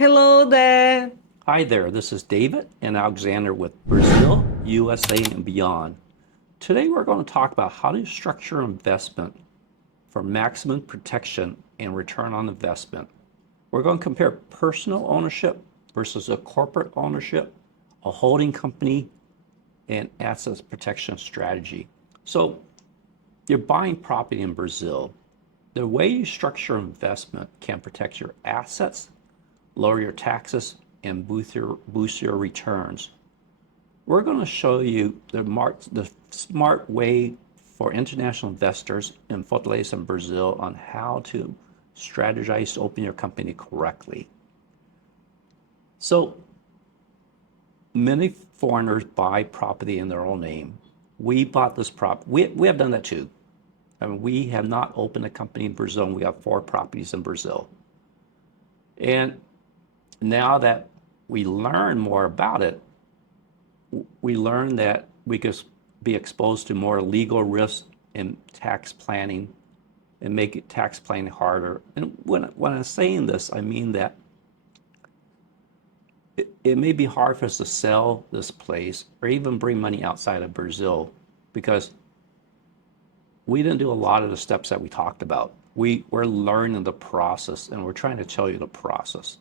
Hello there. Hi there, this is David and Alexander with Brazil, USA, and beyond. Today we're going to talk about how to structure investment for maximum protection and return on investment. We're going to compare personal ownership versus a corporate ownership, a holding company, and assets protection strategy. So you're buying property in Brazil. The way you structure investment can protect your assets, lower your taxes, and boost your returns. We're going to show you the smart way for international investors in Fortaleza and Brazil on how to strategize to open your company correctly. So many foreigners buy property in their own name. We bought this we have done that too. I mean, we have not opened a company in Brazil, and we have 4 properties in Brazil. And now that we learn more about it, we learn that we could be exposed to more legal risks in tax planning and make it tax planning harder. And when I'm saying this, I mean that it may be hard for us to sell this place or even bring money outside of Brazil because we didn't do a lot of the steps that we talked about. We're learning the process, and we're trying to tell you the process.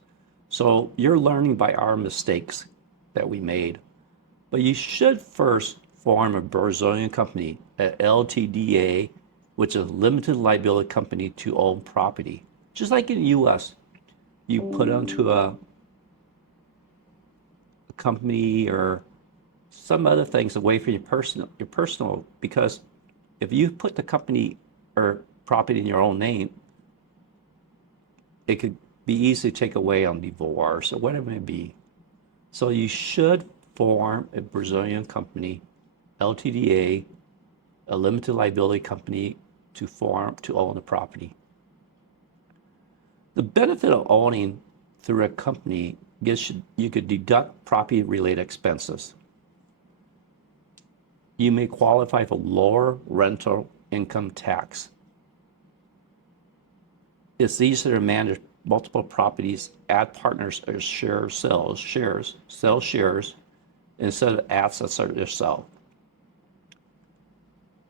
So you're learning by our mistakes that we made. But you should first form a Brazilian company, a LTDA, which is a limited liability company to own property. Just like in the US, you put onto a company or some other things away from your personal, because if you put the company or property in your own name, it could be easy to take away on divorce or whatever it may be. So you should form a Brazilian company, LTDA, a limited liability company to own the property. The benefit of owning through a company is you could deduct property related expenses. You may qualify for lower rental income tax. It's easier to manage multiple properties, add partners or sell shares instead of assets or yourself.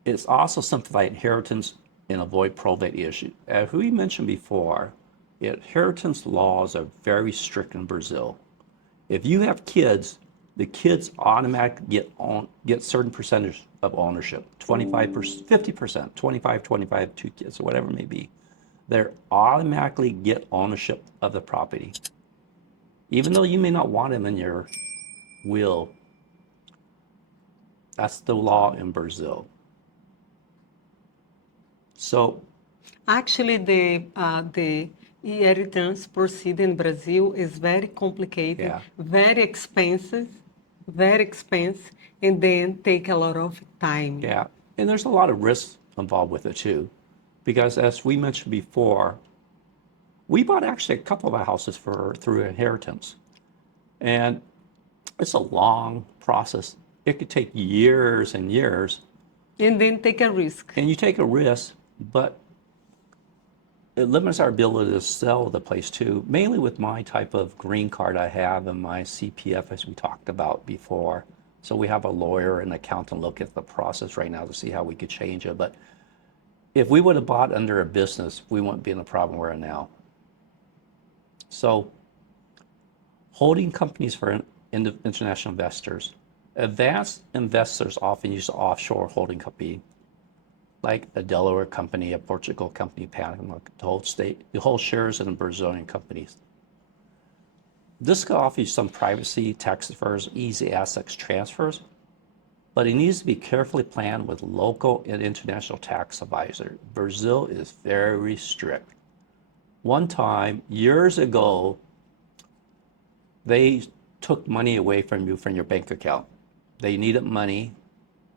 It's also simplify inheritance and avoid probate issues. As we mentioned before, inheritance laws are very strict in Brazil. If you have kids, the kids automatically get certain percentage of ownership, 25%, 50%, 25, 2 kids, or whatever it may be. They automatically get ownership of the property. Even though you may not want them in your will, that's the law in Brazil. So Actually, the inheritance proceed in Brazil is very complicated, yeah, very expensive, and then take a lot of time. yeah. And there's a lot of risks involved with it too. Because as we mentioned before, we bought actually a couple of houses through inheritance. And it's a long process. It could take years and years, And then take a risk. and you take a risk, but it limits our ability to sell the place too, mainly with my type of green card I have and my CPF, as we talked about before. So we have a lawyer and accountant look at the process right now to see how we could change it. But if we would have bought under a business, we wouldn't be in the problem we're in now. So holding companies for international investors. Advanced investors often use offshore holding company, like a Delaware company, a Portugal company, Panama, to hold shares in Brazilian companies. This could offer you some privacy, tax deferrals, easy assets transfers, but it needs to be carefully planned with local and international tax advisor. Brazil is very strict. One time, years ago, they took money away from you from your bank account. They needed money.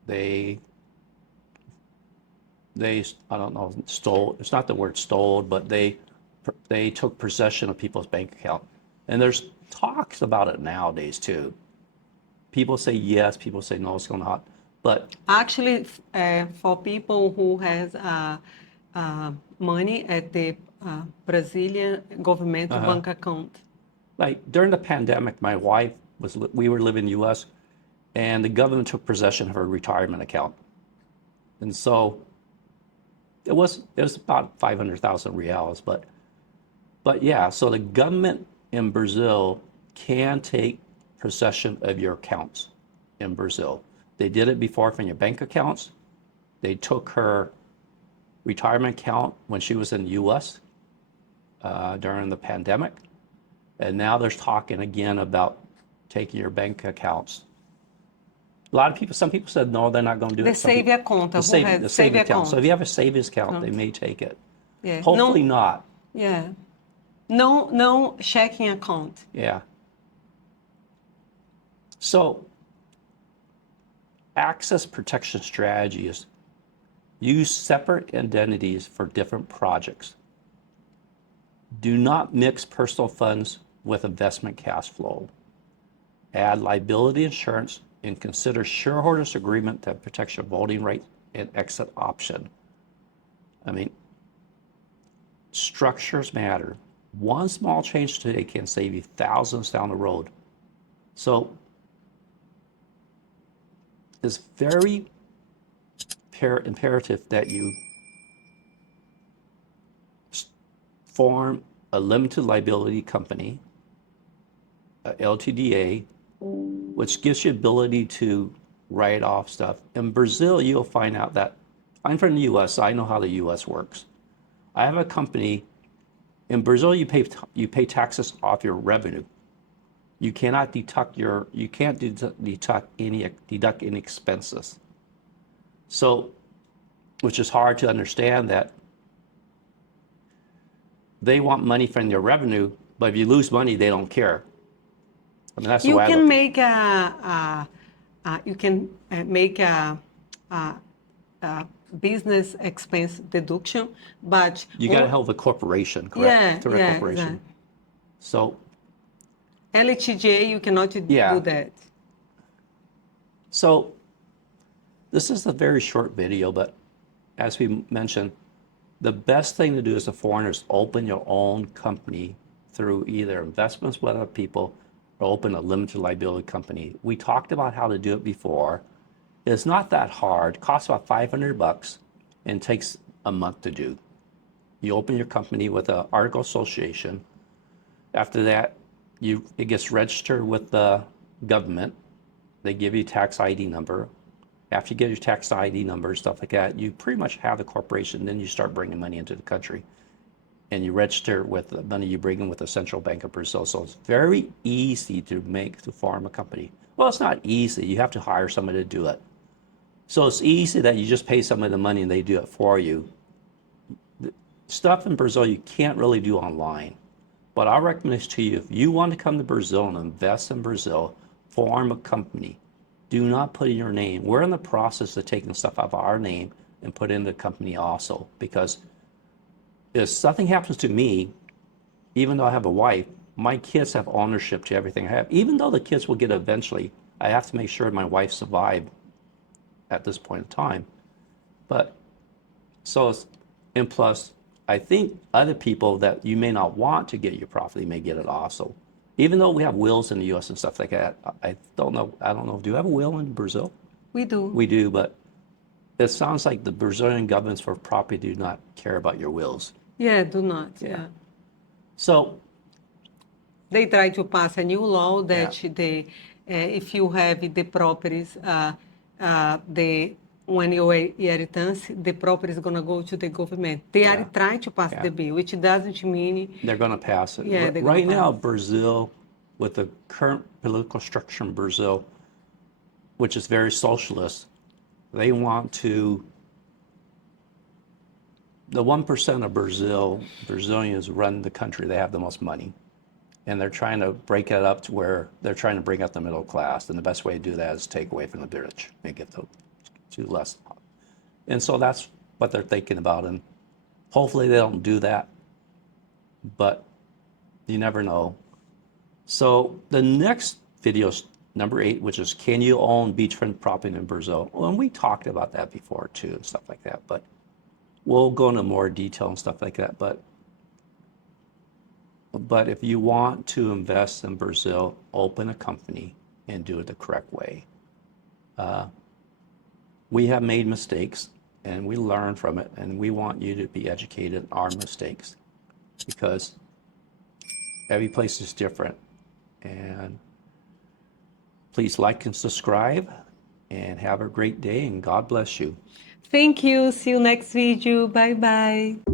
They I don't know, stole, it's not the word stole, but they took possession of people's bank account. And there's talks about it nowadays too. People say yes, people say no, it's going on. But Actually, for people who has money at the Brazilian government uh bank account. like during the pandemic, my wife we were living in the U.S. and the government took possession of her retirement account, and so it was about 500,000 reals, but yeah, so the government in Brazil can take possession of your accounts in Brazil. They did it before from your bank accounts. They took her retirement account when she was in the U.S. During the pandemic, and now they're talking again about taking your bank accounts. A lot of people, some people said no, they're not going to do The it. Some save people, account, the who has saving save account. So if account? you have a savings account, they may take it. Yeah. Hopefully No, not. yeah. No checking account. Yeah. So access protection strategy is use separate identities for different projects. Do not mix personal funds with investment cash flow. Add liability insurance and consider shareholders' agreement that protects your voting right and exit option. I mean, structures matter. One small change today can save you thousands down the road. So it's very imperative that you form a limited liability company, a LTDA, which gives you ability to write off stuff. In Brazil, you'll find out that I'm from the US, so I know how the US works. I have a company in Brazil. You pay taxes off your revenue. You cannot deduct any expenses. So, which is hard to understand that they want money from your revenue, but if you lose money, they don't care. I mean, that's the You way I can look. make a business expense deduction, but You got to have a corporation, yeah, correct? Through a yeah, corporation. exactly. So, LTJ, you cannot do yeah. that. So this is a very short video, but as we mentioned, the best thing to do as a foreigner is open your own company through either investments with other people or open a limited liability company. We talked about how to do it before. It's not that hard. It costs about $500 and takes a month to do. You open your company with an article association. After that, it gets registered with the government. They give you a tax ID number. After you get your tax ID number, stuff like that, you pretty much have the corporation. Then you start bringing money into the country, and you register with the money you bring in with the Central Bank of Brazil. So it's very easy to form a company. Well, it's not easy. You have to hire somebody to do it. So it's easy that you just pay somebody the money and they do it for you. Stuff in Brazil you can't really do online. But our recommendation to you, if you want to come to Brazil and invest in Brazil, form a company. Do not put in your name. We're in the process of taking stuff out of our name and put in the company also, because if something happens to me, even though I have a wife, my kids have ownership to everything I have. Even though the kids will get it eventually, I have to make sure my wife survived at this point in time. But so, and plus, I think other people that you may not want to get your property may get it also. Even though we have wills in the U.S. and stuff like that, I don't know. Do you have a will in Brazil? We do. We do, but it sounds like the Brazilian governments for property do not care about your wills. Yeah, do not. Yeah. So They try to pass a new law that Yeah. if you have the properties, when you inheritance, the property is going to go to the government. They are Yeah. trying to pass Yeah. the bill, which doesn't mean they're going to pass it. Yeah, they're Right gonna now, pass. Brazil, with the current political structure in Brazil, which is very socialist, they want to. The 1% of Brazilians run the country. They have the most money. And they're trying to break it up to where they're trying to bring up the middle class. And the best way to do that is take away from the rich, make it to less. And so that's what they're thinking about. And hopefully they don't do that. But you never know. So the next video is number 8, which is, can you own beachfront property in Brazil? Well, and we talked about that before too and stuff like that. But we'll go into more detail and stuff like that. But But if you want to invest in Brazil, open a company and do it the correct way. We have made mistakes and we learn from it, and we want you to be educated in our mistakes because every place is different. And please like and subscribe and have a great day, and God bless you. Thank you. See you next video. Bye bye.